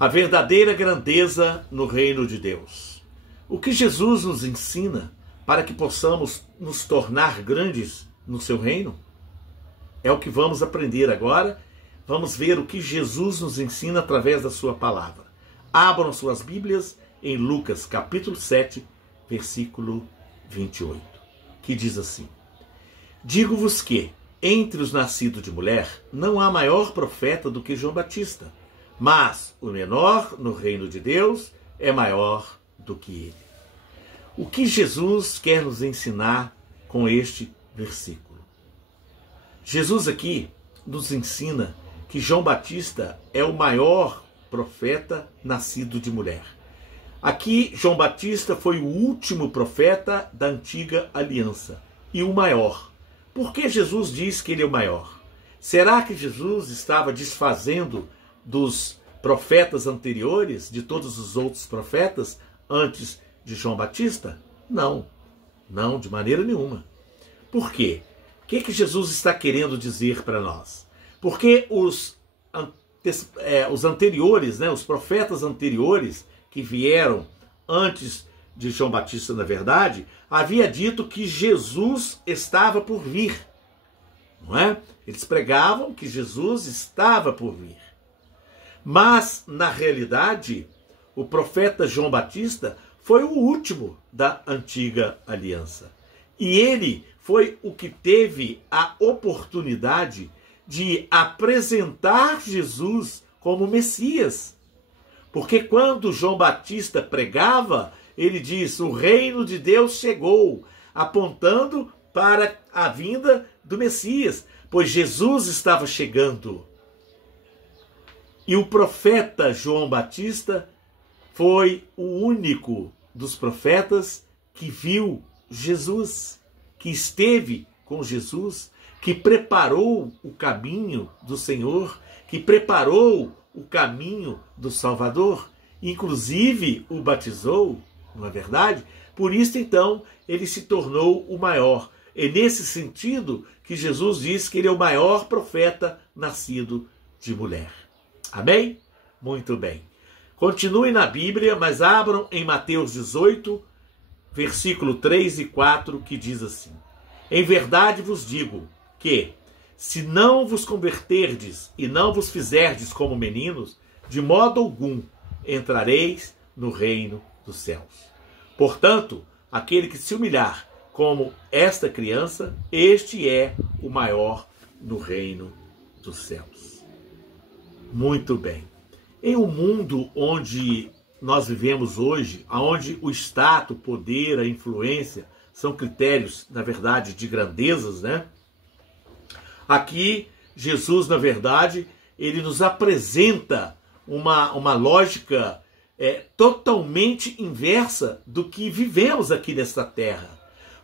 A verdadeira grandeza no reino de Deus. O que Jesus nos ensina para que possamos nos tornar grandes no seu reino? É o que vamos aprender agora. Vamos ver o que Jesus nos ensina através da sua palavra. Abram suas Bíblias em Lucas capítulo 7, versículo 28, que diz assim: Digo-vos que, entre os nascidos de mulher, não há maior profeta do que João Batista, mas o menor no reino de Deus é maior do que ele. O que Jesus quer nos ensinar com este versículo? Jesus aqui nos ensina que João Batista é o maior profeta nascido de mulher. Aqui, João Batista foi o último profeta da antiga aliança e o maior. Por que Jesus diz que ele é o maior? Será que Jesus estava desfazendo dos profetas anteriores, de todos os outros profetas, antes de João Batista? Não, não, de maneira nenhuma. Por quê? O que Jesus está querendo dizer para nós? Porque os anteriores, os profetas anteriores que vieram antes de João Batista, na verdade, havia dito que Jesus estava por vir, não é? Eles pregavam que Jesus estava por vir. Mas, na realidade, o profeta João Batista foi o último da antiga aliança. E ele foi o que teve a oportunidade de apresentar Jesus como Messias. Porque quando João Batista pregava, ele diz: o reino de Deus chegou, apontando para a vinda do Messias, pois Jesus estava chegando. E o profeta João Batista foi o único dos profetas que viu Jesus, que esteve com Jesus, que preparou o caminho do Senhor, que preparou o caminho do Salvador, inclusive o batizou, não é verdade? Por isso, então, ele se tornou o maior. É nesse sentido que Jesus diz que ele é o maior profeta nascido de mulher. Amém? Muito bem. Continue na Bíblia, mas abram em Mateus 18, versículo 3 e 4, que diz assim: Em verdade vos digo que, se não vos converterdes e não vos fizerdes como meninos, de modo algum entrareis no reino dos céus. Portanto, aquele que se humilhar como esta criança, este é o maior no reino dos céus. Muito bem. Em um mundo onde nós vivemos hoje, onde o status, o poder, a influência são critérios, na verdade, de grandezas, né? Aqui, Jesus, na verdade, ele nos apresenta uma lógica totalmente inversa do que vivemos aqui nesta terra.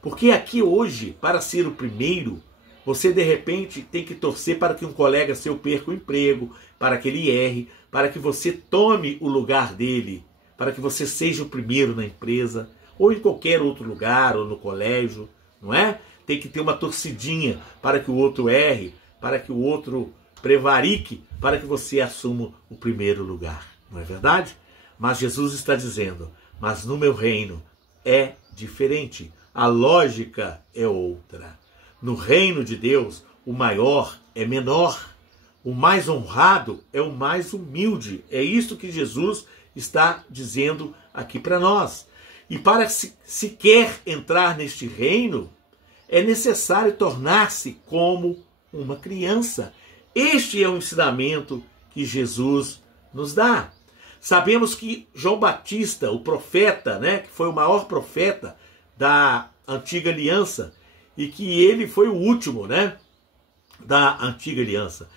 Porque aqui hoje, para ser o primeiro, você de repente tem que torcer para que um colega seu perca o emprego, para que ele erre, para que você tome o lugar dele, para que você seja o primeiro na empresa, ou em qualquer outro lugar, ou no colégio, não é? Tem que ter uma torcidinha para que o outro erre, para que o outro prevarique, para que você assuma o primeiro lugar. Não é verdade? Mas Jesus está dizendo: mas no meu reino é diferente. A lógica é outra. No reino de Deus, o maior é menor. O mais honrado é o mais humilde. É isso que Jesus está dizendo aqui para nós. E para se quer entrar neste reino, é necessário tornar-se como uma criança. Este é o ensinamento que Jesus nos dá. Sabemos que João Batista, o profeta, que foi o maior profeta da antiga aliança, e que ele foi o último, da antiga aliança,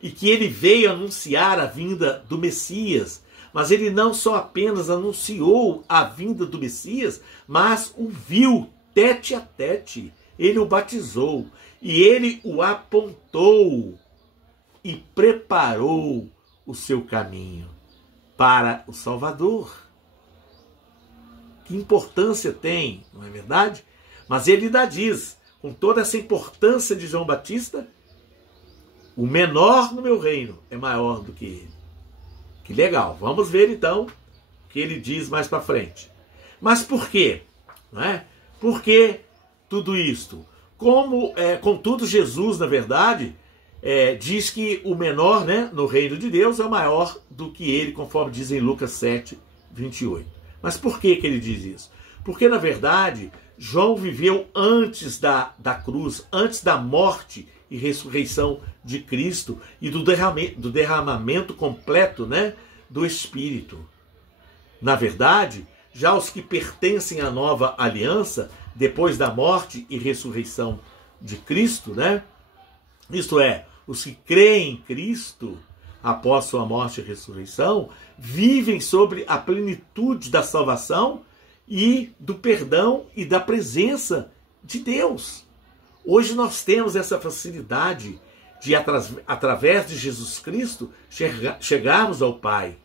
e que ele veio anunciar a vinda do Messias. Mas ele não só apenas anunciou a vinda do Messias, mas o viu tete a tete. Ele o batizou e ele o apontou e preparou o seu caminho para o Salvador. Que importância tem, não é verdade? Mas ele ainda diz, com toda essa importância de João Batista, o menor no meu reino é maior do que ele. Que legal. Vamos ver então o que ele diz mais para frente. Mas por quê? Não é? Por que tudo isto? Contudo, Jesus, na verdade, diz que o menor, né, no reino de Deus é maior do que ele, conforme diz em Lucas 7, 28. Mas por que ele diz isso? Porque, na verdade, João viveu antes da cruz, antes da morte e ressurreição de Cristo e do derramamento completo, né, do Espírito. Na verdade, já os que pertencem à nova aliança, depois da morte e ressurreição de Cristo, né, isto é, os que creem em Cristo após sua morte e ressurreição, vivem sobre a plenitude da salvação e do perdão e da presença de Deus. Hoje nós temos essa facilidade de, através de Jesus Cristo, chegarmos ao Pai.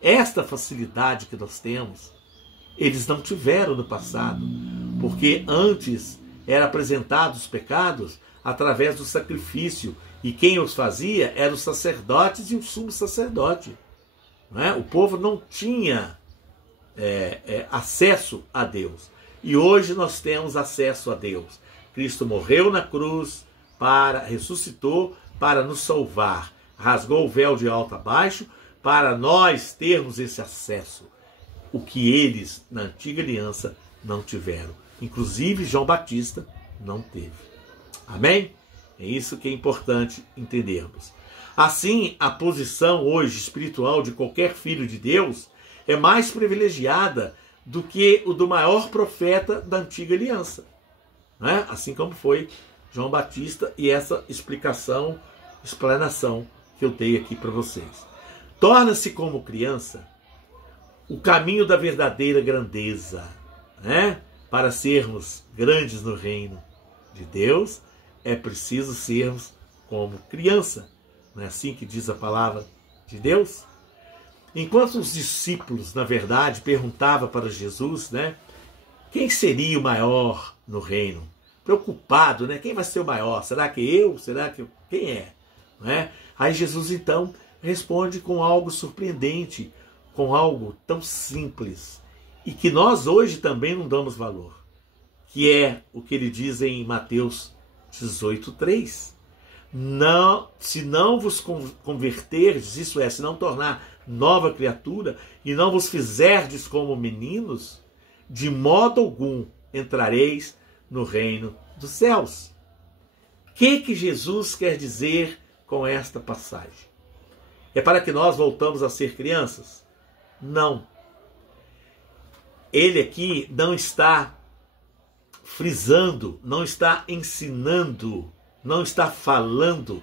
Esta facilidade que nós temos, eles não tiveram no passado, porque antes eram apresentados os pecados através do sacrifício, e quem os fazia eram os sacerdotes e o sumo sacerdote. Não é? O povo não tinha acesso a Deus. E hoje nós temos acesso a Deus. Cristo morreu na cruz, ressuscitou para nos salvar. Rasgou o véu de alto a baixo para nós termos esse acesso. O que eles, na antiga aliança, não tiveram. Inclusive João Batista não teve. Amém? É isso que é importante entendermos. Assim, a posição hoje espiritual de qualquer filho de Deus é mais privilegiada do que o do maior profeta da antiga aliança. Né? Assim como foi João Batista, e essa explanação que eu dei aqui para vocês. Torna-se como criança o caminho da verdadeira grandeza. Né? Para sermos grandes no reino de Deus, é preciso sermos como criança. Não é assim que diz a palavra de Deus? Enquanto os discípulos, na verdade, perguntavam para Jesus, né, quem seria o maior no reino? Preocupado, né? Quem vai ser o maior? Será que eu? Será que eu? Quem é? Não é? Aí Jesus, então, responde com algo surpreendente, com algo tão simples, e que nós hoje também não damos valor, que é o que ele diz em Mateus 18:3. Não, se não vos converterdes, isso é, se não tornar nova criatura, e não vos fizerdes como meninos, de modo algum entrareis no reino dos céus. O que Jesus quer dizer com esta passagem? É para que nós voltamos a ser crianças? Não. Ele aqui não está frisando, não está ensinando, não está falando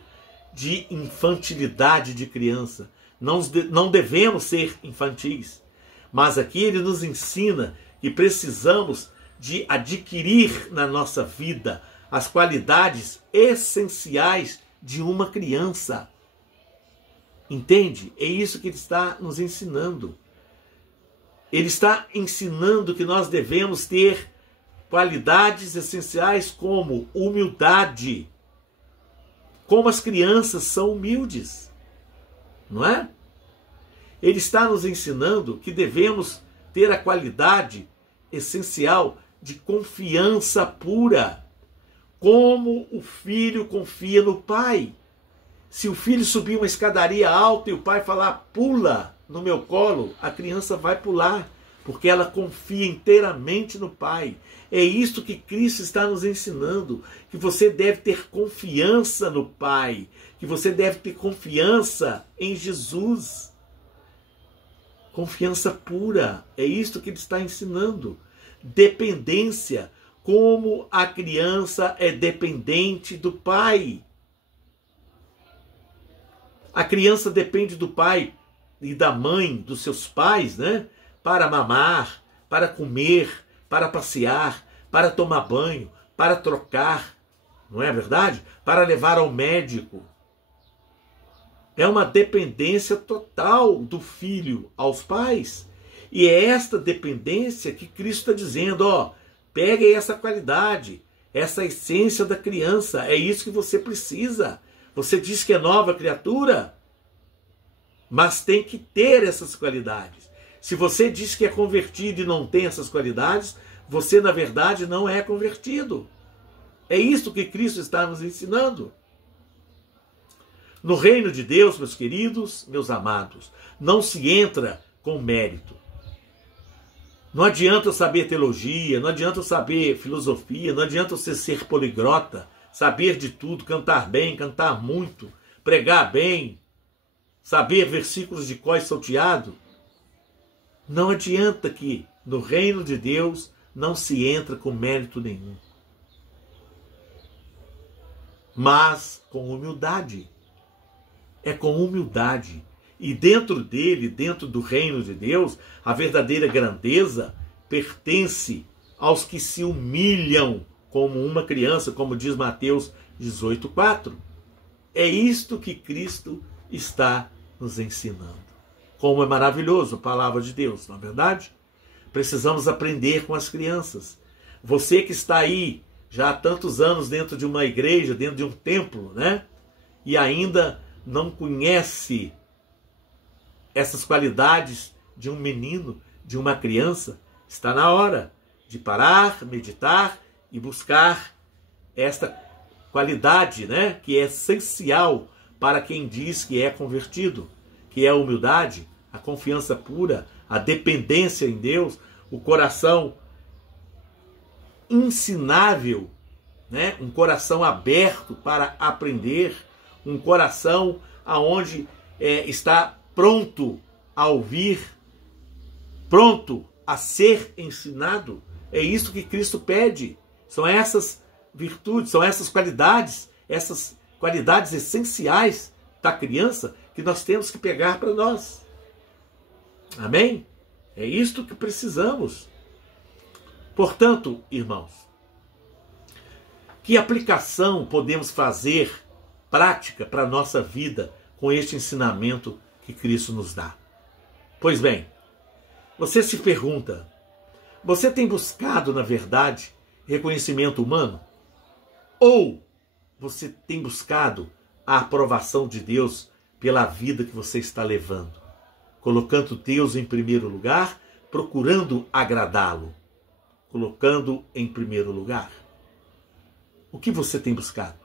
de infantilidade de criança. Não devemos ser infantis. Mas aqui ele nos ensina que precisamos de adquirir na nossa vida as qualidades essenciais de uma criança. Entende? É isso que ele está nos ensinando. Ele está ensinando que nós devemos ter qualidades essenciais como humildade. Como as crianças são humildes. Não é? Ele está nos ensinando que devemos ter a qualidade essencial de confiança pura. Como o filho confia no pai. Se o filho subir uma escadaria alta e o pai falar, pula no meu colo, a criança vai pular, porque ela confia inteiramente no pai. É isto que Cristo está nos ensinando, que você deve ter confiança no Pai, que você deve ter confiança em Jesus. Confiança pura, é isto que ele está ensinando. Dependência, como a criança é dependente do pai. A criança depende do pai e da mãe, dos seus pais, né? Para mamar, para comer, para passear, para tomar banho, para trocar, não é verdade? Para levar ao médico. É uma dependência total do filho aos pais. E é esta dependência que Cristo está dizendo, ó, pegue essa qualidade, essa essência da criança, é isso que você precisa. Você diz que é nova criatura, mas tem que ter essas qualidades. Se você diz que é convertido e não tem essas qualidades, você na verdade não é convertido. É isso que Cristo está nos ensinando. No reino de Deus, meus queridos, meus amados, não se entra com mérito. Não adianta eu saber teologia, não adianta eu saber filosofia, não adianta você ser poliglota, saber de tudo, cantar bem, cantar muito, pregar bem, saber versículos de cor salteado. Não adianta que no reino de Deus não se entra com mérito nenhum, mas com humildade. É com humildade. E dentro dele, dentro do reino de Deus, a verdadeira grandeza pertence aos que se humilham como uma criança, como diz Mateus 18:4. É isto que Cristo está nos ensinando. Como é maravilhoso a palavra de Deus, não é verdade? Precisamos aprender com as crianças. Você que está aí já há tantos anos dentro de uma igreja, dentro de um templo, né? E ainda não conhece essas qualidades de um menino, de uma criança, está na hora de parar, meditar e buscar esta qualidade, né, que é essencial para quem diz que é convertido, que é a humildade, a confiança pura, a dependência em Deus, o coração ensinável, né, um coração aberto para aprender, um coração aonde está pronto a ouvir, pronto a ser ensinado. É isso que Cristo pede. São essas virtudes, são essas qualidades essenciais da criança que nós temos que pegar para nós. Amém? É isto que precisamos. Portanto, irmãos, que aplicação podemos fazer prática para a nossa vida com este ensinamento que Cristo nos dá? Pois bem, você se pergunta, você tem buscado, na verdade, reconhecimento humano? Ou você tem buscado a aprovação de Deus pela vida que você está levando? Colocando Deus em primeiro lugar, procurando agradá-lo, colocando em primeiro lugar. O que você tem buscado?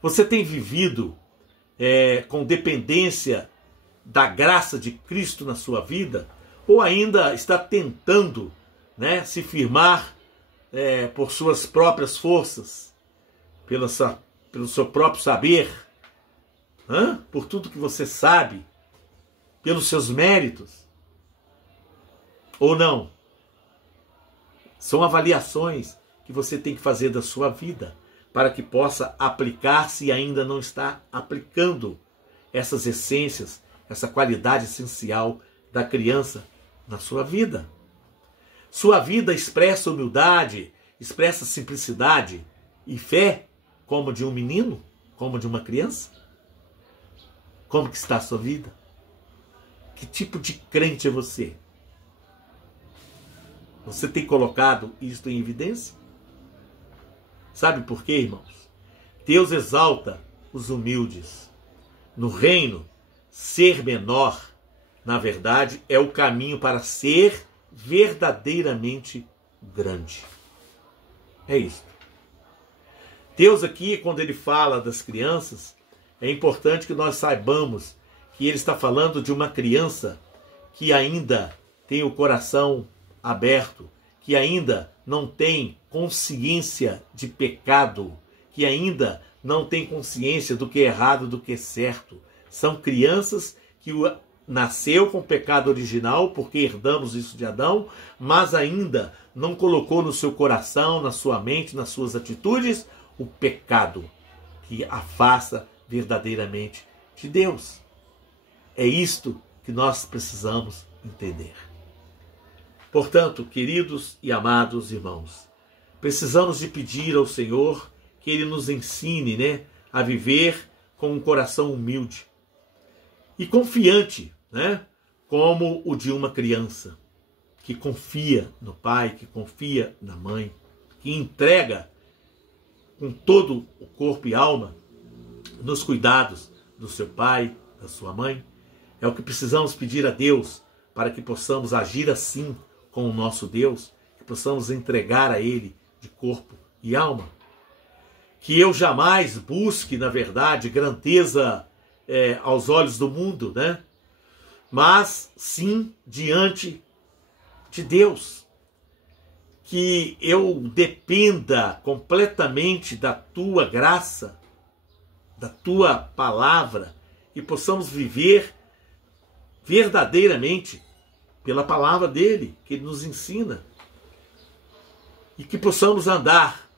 Você tem vivido com dependência da graça de Cristo na sua vida? Ou ainda está tentando, né, se firmar por suas próprias forças, pelo seu próprio saber, por tudo que você sabe, pelos seus méritos? Ou não? São avaliações que você tem que fazer da sua vida para que possa aplicar, se ainda não está aplicando essas essências, essa qualidade essencial da criança na sua vida. Sua vida expressa humildade, expressa simplicidade e fé como de um menino, como de uma criança? Como que está a sua vida? Que tipo de crente é você? Você tem colocado isto em evidência? Sabe por quê, irmãos? Deus exalta os humildes. No reino, ser menor, na verdade, é o caminho para ser verdadeiramente grande. É isso. Deus aqui, quando ele fala das crianças, é importante que nós saibamos que ele está falando de uma criança que ainda tem o coração aberto, que ainda não tem consciência de pecado, que ainda não tem consciência do que é errado, do que é certo. São crianças que nasceu com o pecado original, porque herdamos isso de Adão, mas ainda não colocou no seu coração, na sua mente, nas suas atitudes, o pecado que afasta verdadeiramente de Deus. É isto que nós precisamos entender. Portanto, queridos e amados irmãos, precisamos de pedir ao Senhor que Ele nos ensine, a viver com um coração humilde e confiante, como o de uma criança, que confia no pai, que confia na mãe, que entrega com todo o corpo e alma nos cuidados do seu pai, da sua mãe, É o que precisamos pedir a Deus para que possamos agir assim com o nosso Deus, que possamos entregar a Ele de corpo e alma. Que eu jamais busque, na verdade, grandeza aos olhos do mundo, né? Mas sim diante de Deus. Que eu dependa completamente da Tua graça, da Tua palavra, e possamos viver verdadeiramente pela palavra dele, que ele nos ensina, e que possamos andar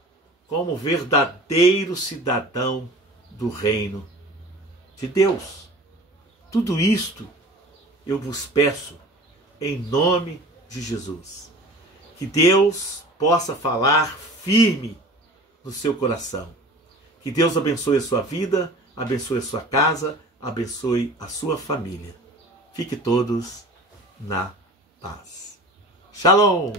como verdadeiro cidadão do reino de Deus. Tudo isto eu vos peço em nome de Jesus. Que Deus possa falar firme no seu coração. Que Deus abençoe a sua vida, abençoe a sua casa, abençoe a sua família. Fique todos na paz. Shalom!